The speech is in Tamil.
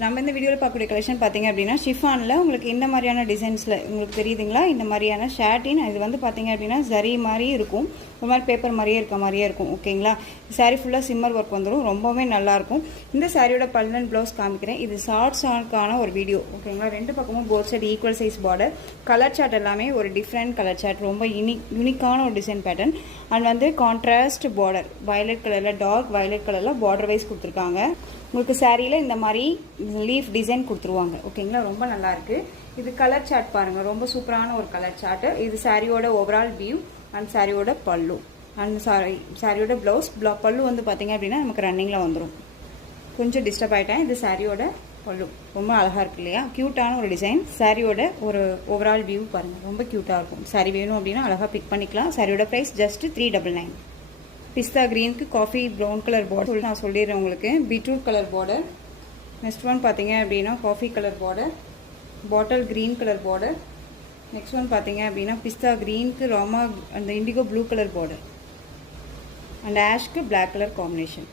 நம்ம இந்த வீடியோவில் பார்க்கக்கூடிய கலெக்ஷன் பார்த்தீங்க அப்படின்னா ஷிஃபானில் உங்களுக்கு இந்த மாதிரியான டிசைன்ஸில் உங்களுக்கு தெரியுதுங்களா, இந்த மாதிரியான ஷர்ட்டின். இது வந்து பார்த்தீங்க அப்படின்னா ஜரி மாதிரி இருக்கும், ஒரு மாதிரி பேப்பர் மாதிரியே இருக்கும். ஓகேங்களா, சாரீ ஃபுல்லாக சிம்மர் ஒர்க் வந்துடும், ரொம்பவே நல்லாயிருக்கும். இந்த சாரியோட பல்லன் ப்ளவுஸ் காமிக்கிறேன். இது ஷார்ட்ஸான ஒரு வீடியோ. ஓகேங்களா, ரெண்டு பக்கமும் both side equal size border. Colour chart எல்லாமே ஒரு டிஃப்ரெண்ட் கலர் சார்ட், ரொம்ப யூனிக்கான ஒரு டிசைன் பேட்டர்ன். அண்ட் வந்து கான்ட்ராஸ்ட் பார்டர், வயலட் கலரில், டார்க் வயலட் கலரில் பார்டர் வைஸ் கொடுத்துருக்காங்க. உங்களுக்கு சாரியில் இந்த மாதிரி லீஃப் டிசைன் கொடுத்துருவாங்க. ஓகேங்களா, ரொம்ப நல்லாயிருக்கு. இது கலர் சார்ட் பாருங்கள், ரொம்ப சூப்பரான ஒரு கலர் சார்ட்டு. இது சாரியோட ஓவரால் வியூ அண்ட் சாரியோட பல்லு அண்ட் சாரியோட ப்ளவுஸ். பல்லு வந்து பார்த்தீங்க அப்படின்னா நமக்கு ரன்னிங்கில் வந்துடும். கொஞ்சம் டிஸ்டர்ப் ஆகிட்டேன். இது சாரியோட பல்லு, ரொம்ப அழகாக இருக்கு இல்லையா, க்யூட்டான ஒரு டிசைன். சாரியோட ஒரு ஓவரால் வியூ பாருங்கள், ரொம்ப க்யூட்டாக இருக்கும். சாரி வேணும் அப்படின்னா அழகாக பிக் பண்ணிக்கலாம். சாரியோட ப்ரைஸ் ஜஸ்ட் 399. பிஸ்தா க்ரீனுக்கு காஃபி ப்ரௌன் கலர் பார்டர் நான் சொல்லிடுறேன் உங்களுக்கு. Beetroot colour border. Next one பார்த்தீங்க அப்படின்னா coffee colour border, bottle green colour border. Next one பார்த்தீங்க அப்படின்னா பிஸ்தா க்ரீனுக்கு ராமா அந்த indigo blue colour border and ஆஷ்க்கு பிளாக் கலர் காம்பினேஷன்.